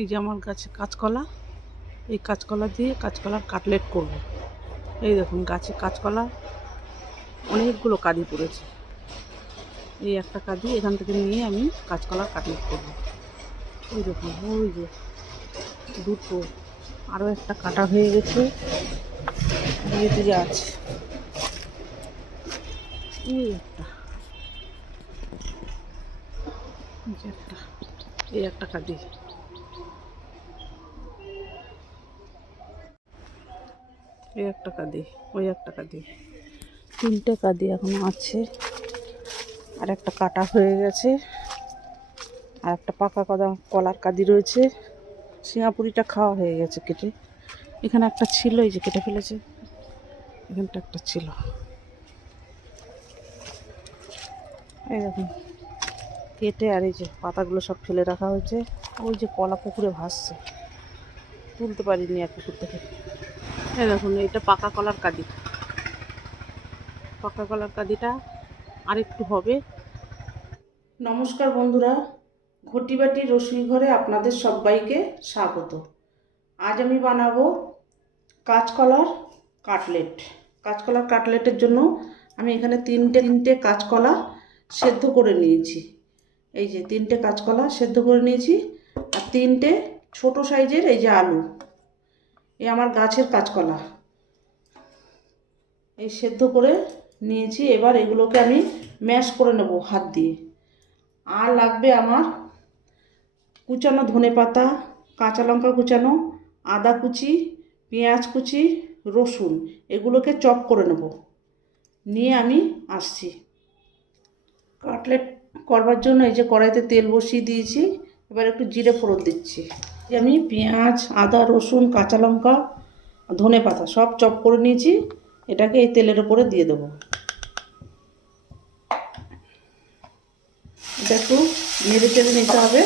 এই যে আমার গাছে কাঁচকলা, এই কাঁচকলা দিয়ে কাঁচকলার কাটলেট করব। এই দেখুন গাছে কাঁচকলা অনেকগুলো কাঁদি পড়েছে। এই একটা কাঁদি এখান থেকে নিয়ে আমি কাঁচকলার কাটলেট করব। ওই দেখুন ওই যে দুটো, আরও একটা কাটা হয়ে গেছে, দিয়ে দিয়ে আছে ওই একটা, এই একটা কাঁদি, এই একটা কাঁদি, ওই একটা কাঁদি, তিনটে কাঁদি এখনো আছে। আর একটা কাটা হয়ে গেছে, আর একটা পাকা কলার কাঁদি রয়েছে। সিঙ্গাপুরিটা খাওয়া হয়ে গেছে কেটে। এখানে একটা ছিল, এই যে কেটে ফেলেছে, এখানটা একটা ছিল। এই দেখুন কেটে, আর এই যে পাতাগুলো সব ফেলে রাখা হয়েছে। ওই যে কলা পুকুরে ভাসছে, তুলতে পারিনি আর পুকুর থেকে। এই দেখুন এটা পাকা কলার কাঁদি, পাকা কলার কাঁদিটা আরেকটু হবে। নমস্কার বন্ধুরা, ঘটি বাটির রসুই ঘরে আপনাদের সবাইকে স্বাগত। আজ আমি বানাবো কাঁচকলার কাটলেট। কাঁচকলার কাটলেটের জন্য আমি এখানে তিনটে কাঁচকলা সেদ্ধ করে নিয়েছি। এই যে তিনটে কাঁচকলা সেদ্ধ করে নিয়েছি, আর তিনটে ছোট সাইজের এই যে আলু, এই আমার গাছের কাঁচকলা, এই সেদ্ধ করে নিয়েছি। এবার এগুলোকে আমি ম্যাশ করে নেব হাত দিয়ে। আর লাগবে আমার কুচানো ধনেপাতা, কাঁচা লঙ্কা কুচানো, আদা কুচি, পেঁয়াজ কুচি, রসুন, এগুলোকে চপ করে নেব। নিয়ে আমি আসছি। কাটলেট করবার জন্য এই যে কড়াইতে তেল বসিয়ে দিয়েছি। এবার একটু জিরে ফোড়ন দিচ্ছি। আমি পেঁয়াজ, আদা, রসুন, কাঁচা লঙ্কা, ধনেপাতা সব চপ করে নিয়েছি। এটাকে এই তেলের উপরে দিয়ে দেবো। এটা একটু নেড়ে চেড়ে নিতে হবে,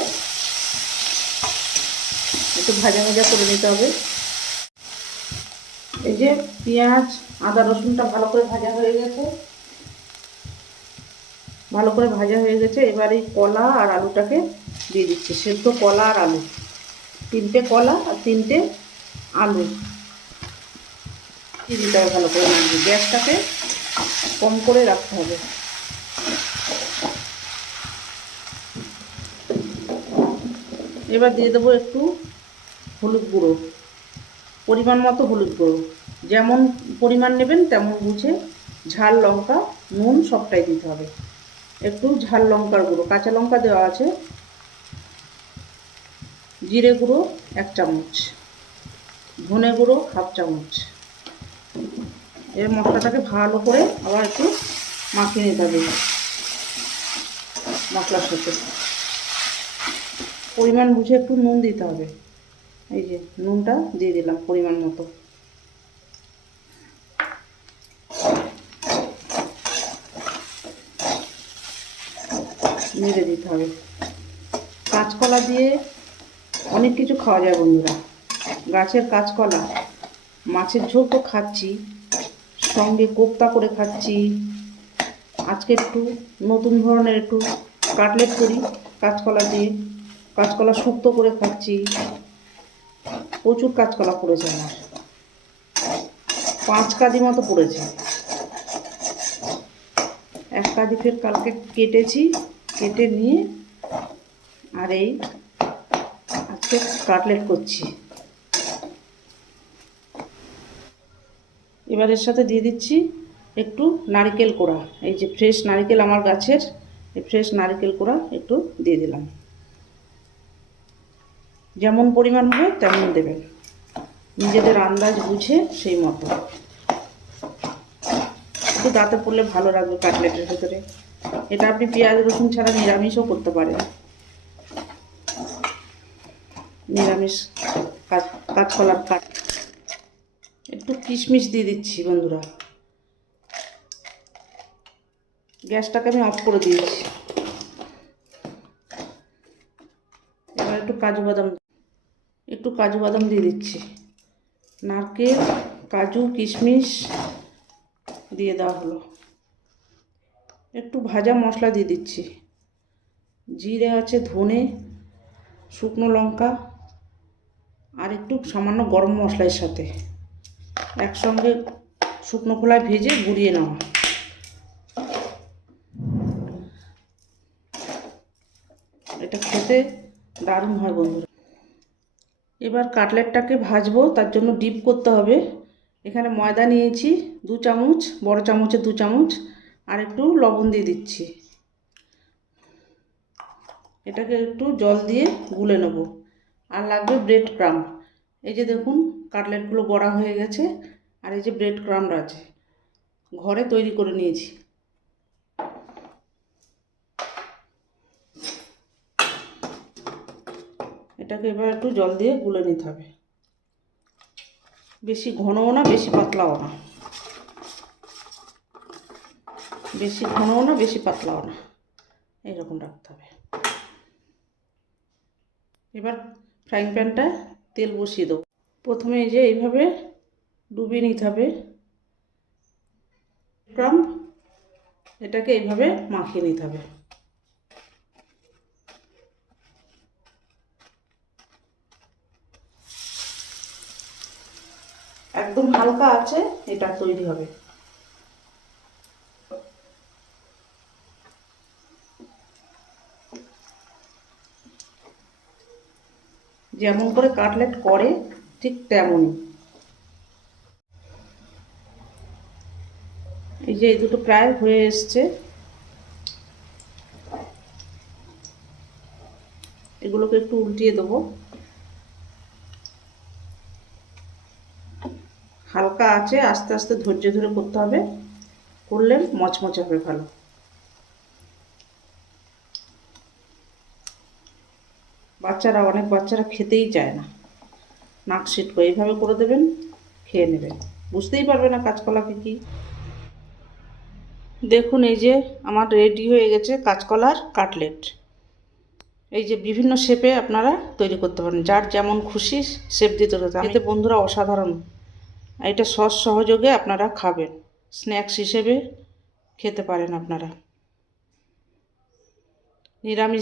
একটু ভাজা ভাজা করে নিতে হবে। এই যে পেঁয়াজ, আদা, রসুনটা ভালো করে ভাজা হয়ে গেছে, ভালো করে ভাজা হয়ে গেছে। এবার এই কলা আর আলুটাকে দিয়ে দিচ্ছি। সেদ্ধ কলা আর আলু, তিনটে কলা আর তিনটে আলু দিয়ে দিতে হবে ভালো করে। গ্যাসটাকে কম করে রাখতে হবে। এবার দিয়ে দেবো একটু হলুদ গুঁড়ো, পরিমাণ মতো হলুদ গুঁড়ো। যেমন পরিমাণ নেবেন তেমন বুঝে ঝাল, লঙ্কা, নুন সবটাই দিতে হবে। একটু ঝাল লঙ্কার গুঁড়ো, কাঁচা লঙ্কা দেওয়া আছে। জিরে গুঁড়ো 1 চামচ, ধনে গুঁড়ো 1/2 চামচ। এর মশলাটাকে ভালো করে আবার একটু মাখিয়ে নিতে হবে মশলার সাথে। পরিমাণ বুঝে একটু নুন দিতে হবে। এই যে নুনটা দিয়ে দিলাম পরিমাণ মতো। নেড়ে দিতে হবে। কাঁচকলা দিয়ে অনেক কিছু খাওয়া যায় বন্ধুরা। গাছের কাঁচকলা, মাছের ঝোল তো খাচ্ছি, সঙ্গে কোপ্তা করে খাচ্ছি। আজকে একটু নতুন ধরনের একটু কাটলেট করি কাঁচকলা দিয়ে। কাঁচকলা শুক্তো করে খাচ্ছি। প্রচুর কাঁচকলা পড়েছে আমার, 5 কাঁদি মতো পড়েছে। 1 কাঁদি ফের কালকে কেটেছি, কেটে নিয়ে আর এই আজকে কাটলেট করছি। এবার এর সাথে দিয়ে দিচ্ছি একটু নারকেল কোড়া। এই যে ফ্রেশ নারকেল আমার গাছের, এই ফ্রেশ নারকেল কোড়া একটু দিয়ে দিলাম। যেমন পরিমাণ হবে তেমন দেবেন, নিজেদের আন্দাজ বুঝে সেই মতো। একটু দাঁতে পড়লে ভালো লাগবে কাটলেটের ভেতরে। এটা আপনি পেঁয়াজ রসুন ছাড়া নিরামিষও করতে পারেন। নিরামিষ কাঁচকলার কাট। একটু কিশমিশ দিয়ে দিচ্ছি বন্ধুরা। গ্যাসটাকে আমি অফ করে দিয়েছি। এবার একটু কাজু বাদাম দিয়ে দিচ্ছি। নারকেল, কাজু, কিশমিশ দিয়ে দেওয়া হলো। একটু ভাজা মশলা দিয়ে দিচ্ছি। জিরে আছে, ধনে, শুকনো লঙ্কা, আর একটু সামান্য গরম মশলার সাথে একসঙ্গে শুকনো খোলায় ভেজে গুঁড়িয়ে নেওয়া। এটা খেতে দারুণ হয় বন্ধুরা। এবার কাটলেটটাকে ভাজবো, তার জন্য ডিপ করতে হবে। এখানে ময়দা নিয়েছি 2 চামচ, বড় চামচে 2 চামচ, আর একটু লবণ দিয়ে দিচ্ছি। এটাকে একটু জল দিয়ে গুলে নেব। আর লাগবে ব্রেড ক্রাম্ব। এই যে দেখুন কাটলেটগুলো বড়া হয়ে গেছে, আর এই যে ব্রেড ক্রাম্ব আছে, ঘরে তৈরি করে নিয়েছি। এটাকে এবার একটু জল দিয়ে গুলে নিতে হবে। বেশি ঘনও না বেশি পাতলাও না, বেশি ঘনও না বেশি পাতলাও না, এইরকম রাখতে হবে। এবার ফ্রাইং প্যানটা তেল বসিয়ে দেবো। প্রথমে এই যে এইভাবে ডুবিয়ে নিতে হবে ক্রাম্ব, এটাকে এইভাবে মাখিয়ে নিতে হবে। একদম হালকা আছে এটা তৈরি হবে। যেমন করে কাটলেট করে ঠিক তেমনই। এই যে এই দুটো প্রায় হয়ে এসছে, এগুলোকে একটু উল্টিয়ে দেবো। হালকা আছে, আস্তে আস্তে ধৈর্য ধরে করতে হবে, করলে মচমচে হবে ভালো। অনেক বাচ্চারা খেতেই চায় না, নাক সিটকো। এইভাবে করে দেবেন, খেয়ে নেবেন, বুঝতেই পারবে না কাঁচকলাকে কি। দেখুন এই যে আমার রেডি হয়ে গেছে কাঁচকলার কাটলেট। এই যে বিভিন্ন শেপে আপনারা তৈরি করতে পারেন, যার যেমন খুশি শেপ দিতে পারেন। এতে বন্ধুরা অসাধারণ। এটা সস সহযোগে আপনারা খাবেন, স্ন্যাক্স হিসেবে খেতে পারেন আপনারা। নিরামিষ